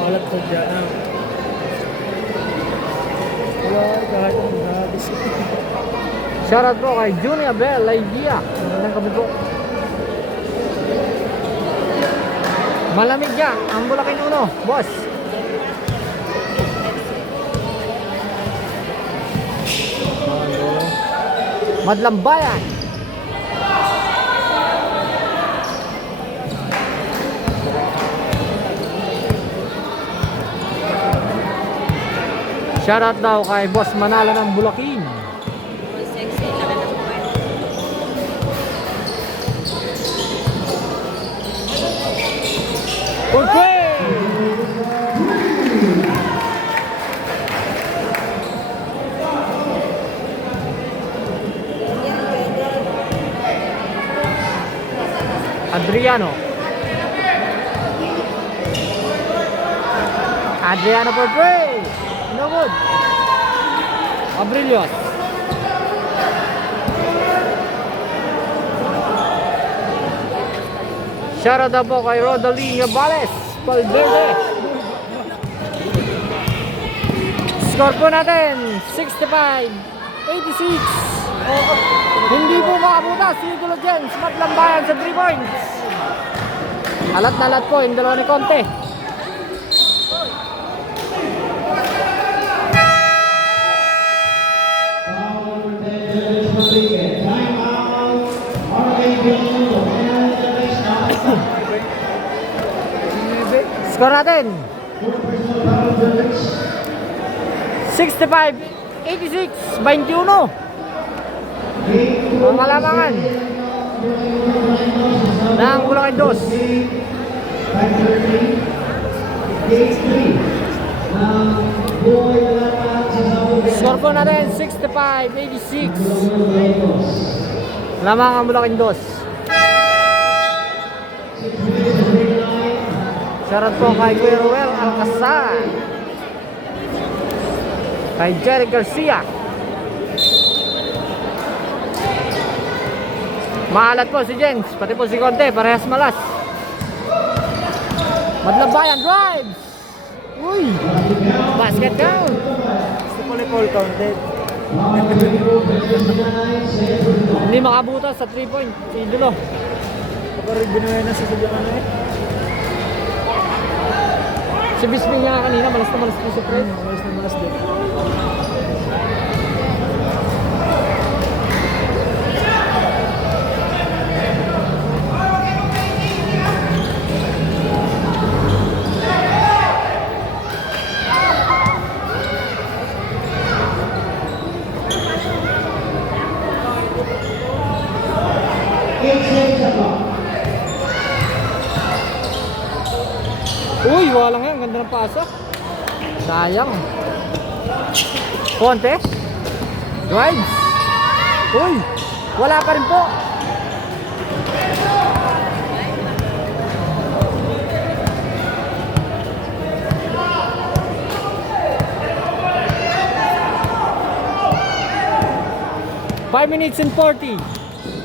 Alat ko dyan. Wala, kahit ang nabis. Shoutout po kay Junior Bell, Laigia. Magandang gabi po. Malamig yan, ang Bulacan 1, boss. Madlambayan. Shoutout daw kay Boss Manalo ng Bulacan. Sexy, laki ng buwan. Okay. Adriano. Adriano for three. No good. Abrilios. Shoutout na po kay Rodolino Vales Valverde. Score po natin 65-86. Hindi po makabutas si Idolo Jens Matlambayan sa 3 points. Alat na alat po yung dalawa ni Conte. Foul number 10, Judges Rodriguez. Time out. RA Biondo. And the next now. Score natin Four personal foul, Judges. 65-86, 21. Ang kalamangan ng Bulacan 2. 5:30. Score po natin 65-86. Lamang ang Bulacan 2. Shoutout po kay Kuya Ruel Alcazar, kay Jerry Garcia. Maalat po si Jens, pati po si Conte, parehas malas. Madlabayan drives. Uy, basket down. Gusto ko ni Paul counted. Hindi makabutas sa 3 point, si Idolo. Baka rin binuhay na sa sadyang ano eh. Si Bisping nga kanina, malas na malas po si Fred. Malas na malas din. Uy, wala nga, ang ganda ng pasok. Sayang. Conte. Drives. Uy, wala pa rin po. Five minutes and 40.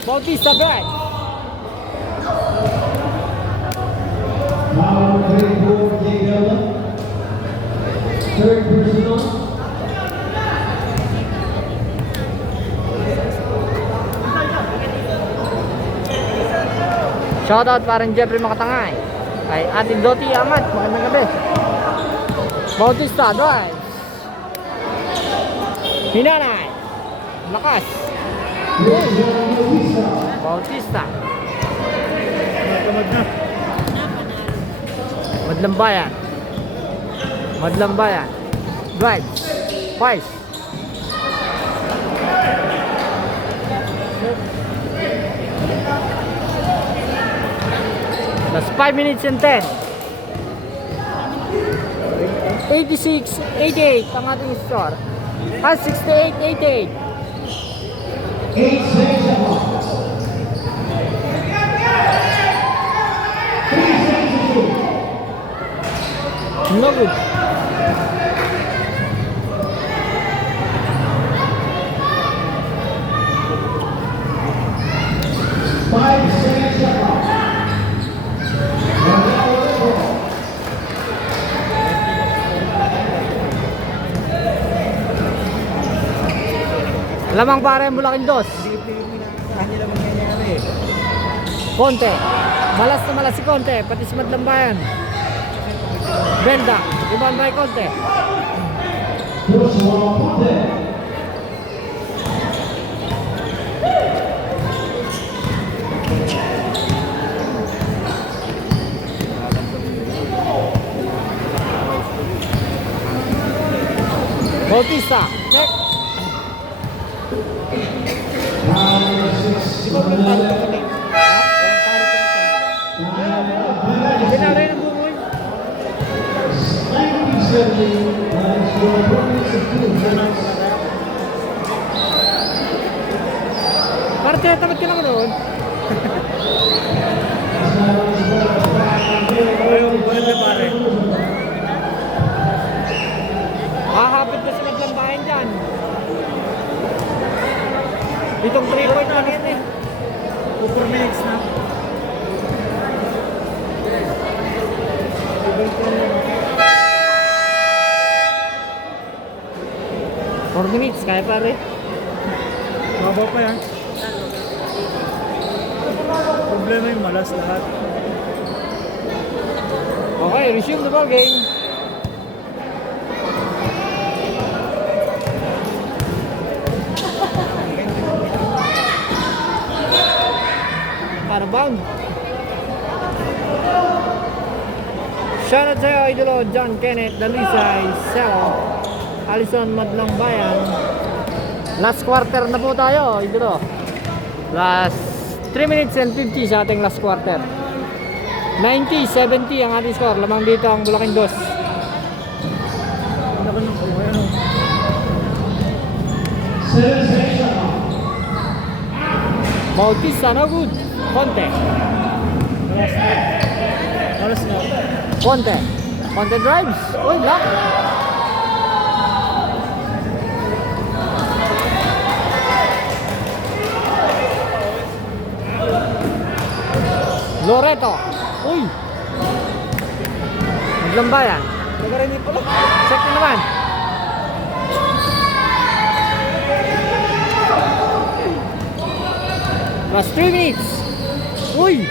Bautista drive. Foul number 34, Jake Della. Third personal. Shoutout parang Jeffrey Makatangay. Kay Ate Doti Amat, magandang gabi. Bautista drive. Hinanay. Lakas. Bautista. Tamad na. Madlambayan. Madlambayan. Drive. Five. That's 5 minutes and 10. 86-88 ang ating score. 68-88. 8 seconds to go. 3 seconds to shoot. No good. Lamang para yung Bulacan 2. Kanya lang mangyayari eh. Conte. Malas na malas si Conte. Pati si Madlambayan. Benda. Ibang by Conte. Joshua Ponte. Bautista. Check. Foul number 6, Manila. Pinaray ng bumoy. 1970, score 4 minutes and 2 seconds. Parte, tamad ka lang noon. minutes na. Four minutes, kaya pare. Babaw pa yan. Problema yung malas lahat. Okay, resume the ball game. Para bound. Shoutout sa'yo, idolo John Kenneth, Dalisay, Sel, Alison Madlang Bayan. Last quarter na po tayo, idolo. Last 3 minutes and 50 sa ating last quarter. 90-70 ang ating score. Lamang dito ang Bulacan Dos. Ano ka nung ano? 7 seconds. Bautista, no good. Conte. Malas na. Malas na. Conte. Conte drives. Uy, block. Loreto. Uy. Naglambayan. Nagarinig pala. Check na naman. Last 3 minutes. Uy.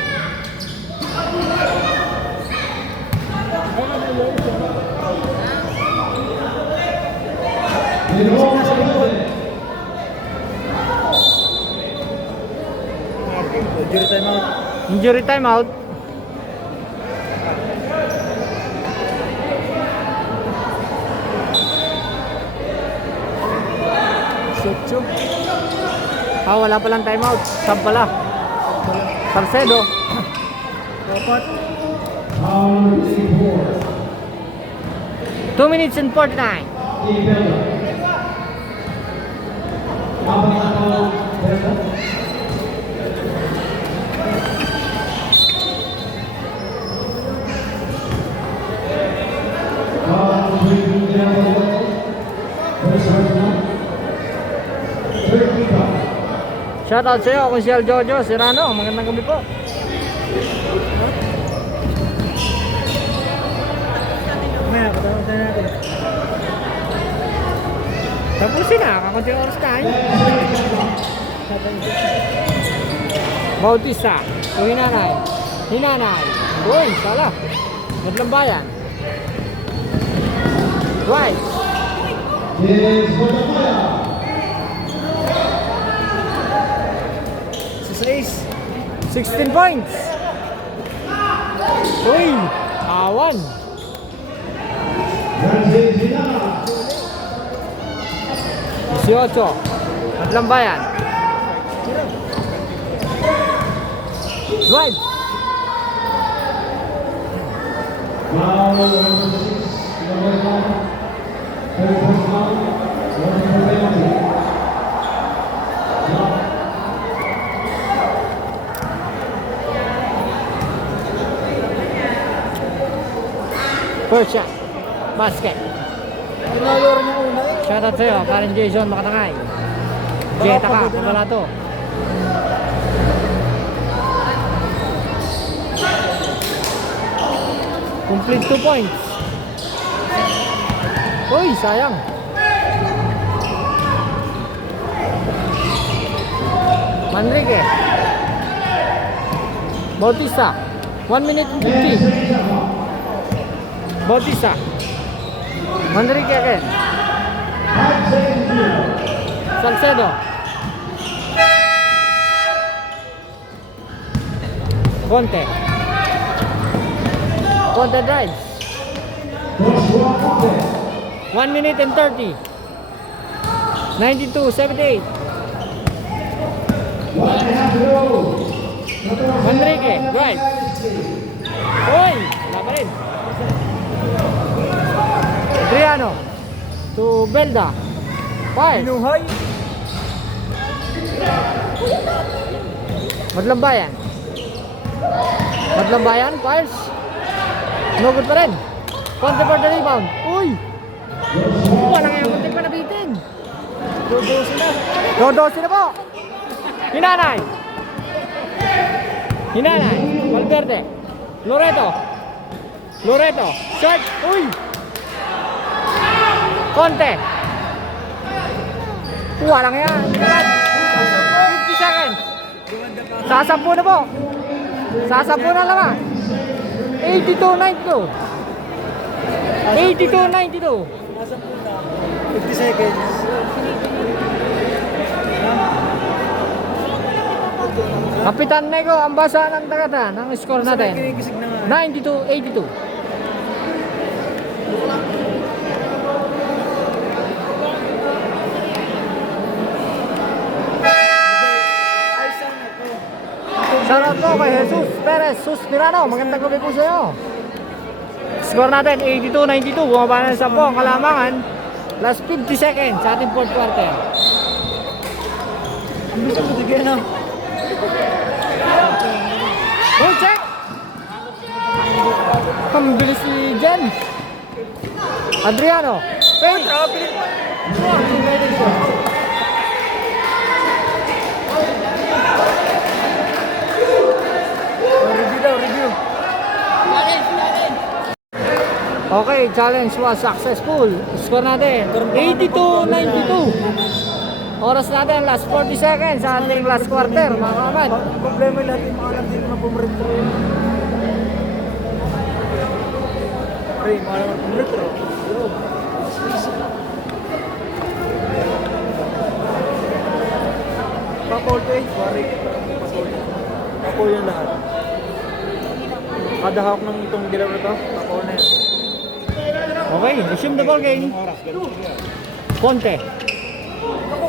Jury time out. Injury timeout. Sotso. Wala palang timeout. Sab pala. Salcedo. Dapat. Power 2 minutes and 49. Shoutout sa iyo, Consiel Jojo Serrano. Magandang gabi po. Mamaya, katawag tayo natin. Tapusin na, kakunti oras tayo. Bautista, o hinanay. Hinanay. Uy, sala. Madlambayan. Right. is Botapaya. Sa 16 points. Uy, awan. Francis Hinana. 18. Madlambayan. Drive. Foul number 6, number 1. Third first foul, one for penalty. First shot. Basket. Tinalo rin yung una eh. Shoutout sa'yo, Karen Jason Makatangay. Jetta ka, wala to. Complete 2 points. Uy, sayang. Manrique. Bautista. 1 minute and 50. Bautista. Manrique again. 5 seconds here. Salcedo. Conte. Conte drives. Joshua Conte. 1 minute and 30. 92-78. 1.5 to go. Manrique drives. Uy! Wala pa rin. Adriano. To Belda. Fire. Pinuhay. Madlambayan. Madlambayan. Fires. No good pa rin. Conte for the rebound. Uy! Walang yung muntik pa nabitin. Dodo sila. Dodo sila po. Hinanay. Hinanay. Valverde. Loreto. Loreto. Short. Uy! Conte. Walang yan. 50 seconds. Sasampu na po. Sasampu na lang ah. 82-92. 82-92. Nasa punta. 50 seconds. Kapitan Nego, ang basa ng tagata ng score natin. Kinigisig na nga. 92-82. Ay, saan ito? Shoutout po kay Jesus Perez Suspirano. Magandang gabi po sa iyo. Score natin 82-92. Bumaba na sa 10 ang kalamangan. Last 50 seconds sa ating fourth quarter. Hindi siya matigyan na. Full check! Ang bilis si Jen. Adriano. Pay. Review daw, review. Okay, challenge was successful. Score natin 82-92. Oras natin last 40 seconds sa ating last quarter, mga kamad. Problema natin mga alam din mga pumeretro. Pre, mga alam mga pumeretro. Pakol to eh, pare. Pakol yan lahat. Kada hawak ng itong dilaw na to, pakol na yan. Okay, resume the ball game. Conte.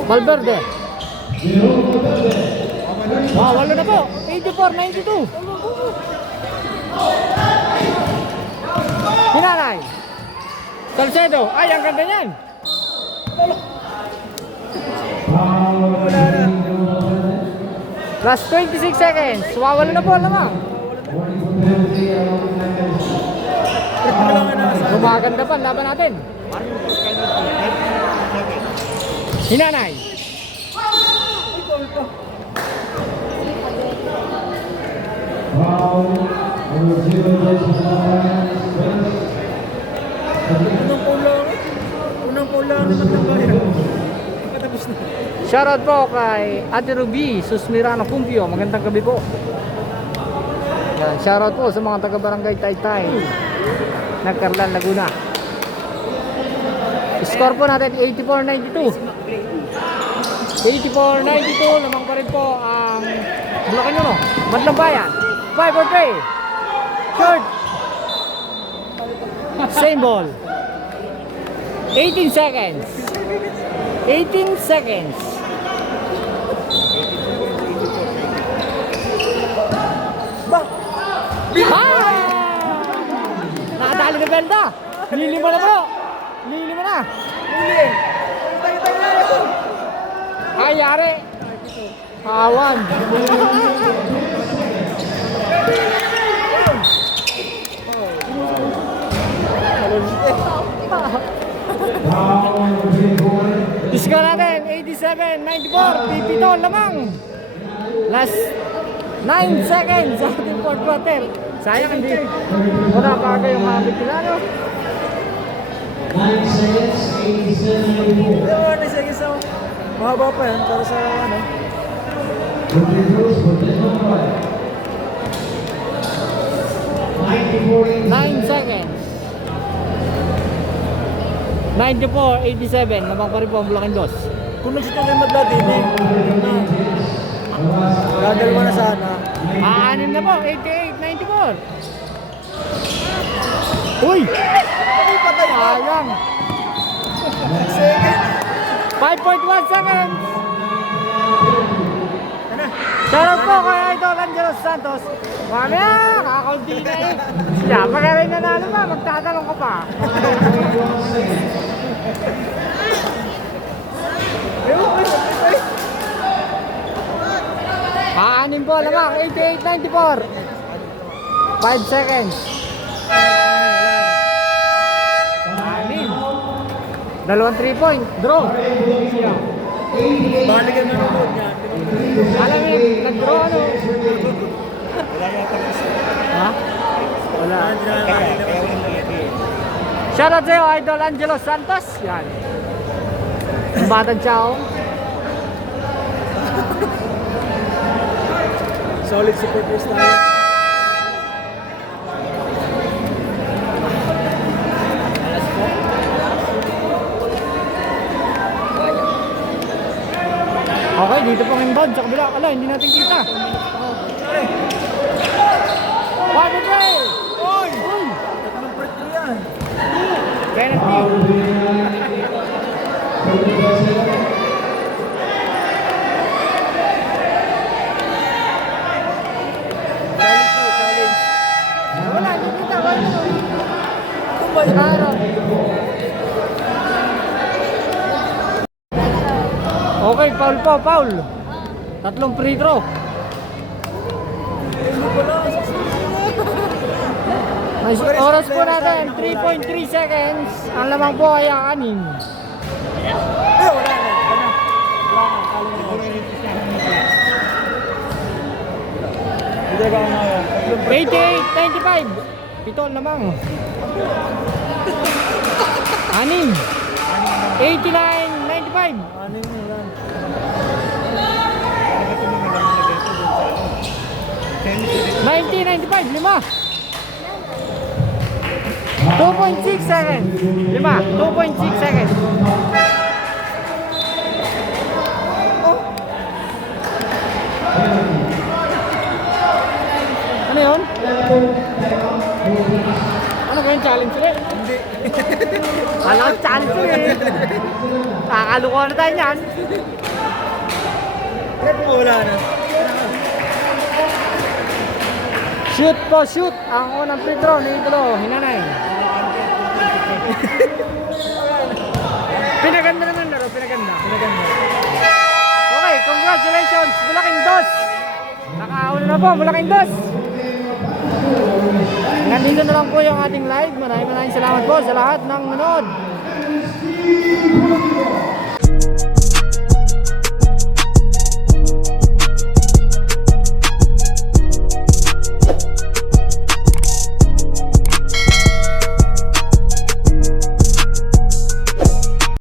Valverde. Walo na po. 84-92. Hinanay. Salcedo. Ay, ang ganda niyan. Last 26 seconds. Wawalo na po lamang. Gumaganda pa ang laban natin. Hinanay. Unang pula ni Matlambayan. Katapos na. Shoutout po kay Ate Ruby Susmirano Cumpio. Magandang gabi po. Yan, shoutout po sa mga taga-barangay Taytay Nagkarlan, Laguna. Score po natin 84-92. 84-92. Lamang pa rin po ang Bulacan yun, no? Matlambayan. 5 or 3. Third. Same ball. 18 seconds. 18 seconds. Ah! Nakadali na Belda. Lilima na po. Lilima na. Ay, yari. Awan. Score natin 87-94. Pipito lamang. Last 9 seconds sa ating fourth quarter. Sayang hindi. Wala pa kayong habit nila, no? 9 seconds, 87-94. Ano, sige sa mahaba pa yan para sa ano. Free throws for this one right. 94-87. 9 seconds. 94-87. Lamang pa rin po ang Bulacan Dos. Kung nagsito kayo madladin eh. Dadalwa na sana. Aanin na po. 88-94. Uy! Sayang. 5.1 seconds. Shoutout po kay Idol Angelo Santos. Mamaya, kakaunti na eh. Siya, pagkarin na nalo pa, magtatalong ka pa. Aanin po lamang, 88-94. 5 seconds. Aanin. Dalawang 3-point. Draw. Balikan na nanood niya. Alam mo, nag-draw ano. hindi na nakakita. Shoutout sa'yo, Idol Angelo Santos. Yan. Ang batang Chao. Solid supporters tayo. Okay, dito pong inbound sa kabila. Ala, hindi natin kita. Paano play? Oy! Tatlong break ko yan. Penalty. Wala, hindi kita. Wala. Araw. Okay, foul po, foul. Tatlong free throw. May oras po natin, 3.3 seconds. Ang lamang po ay ang 6. Wala na. Kala mo. Hindi ba ako ngayon? 88-95. Pito ang lamang. 6. 89-95. Ano yun lang? 90-95, 5. 2.6 seconds. 5, 2.6 seconds. Ano yun? Ano ba yung challenge ulit? Hindi. Wala kang challenge ulit. Kakalukuha na tayo niyan. Bakit mo wala na? Shoot po, shoot. Ang unang free throw ni Idolo, hinanay. Pinaganda naman laro, pinaganda. Okay, congratulations, Bulaking Dos. Nakauna na po, Bulaking Dos. Nandito na lang po yung ating live. Maraming salamat po sa lahat ng nanood.